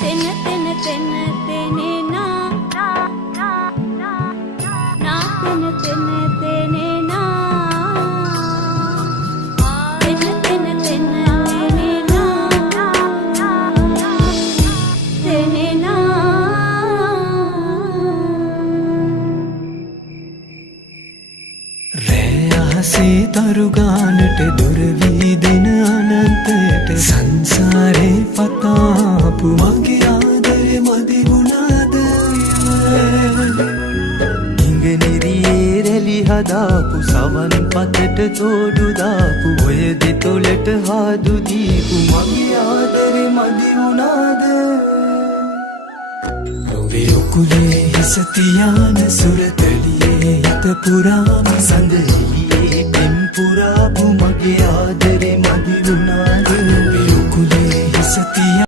තෙන තෙන තෙන තෙනේ නා නා තෙන තෙන තෙනේ නා තෙන තෙන තෙන තෙනේ නා තෙනේ නා රෑ අහසේ තරු ගානට දුර වී දෙන අනන්තයට සංසාරේ පතාපු මගේ ආදරේ මදි වුණාද ඉංගනිරියේ රැලි හදාපු සවන් පතට තෝඩු දාපු ඔය දෙතොලට හාදු දීපු මගේ ආදරේ මදි වුණාද ඔබේ උකුලේ හිස තියාන සුරතලියේ හිත පුරාම සඳ එළියේ පෙම් පුරාපු මගේ ආදරේ මදි වුණාද ඔබේ උකුලේ හිස තියාන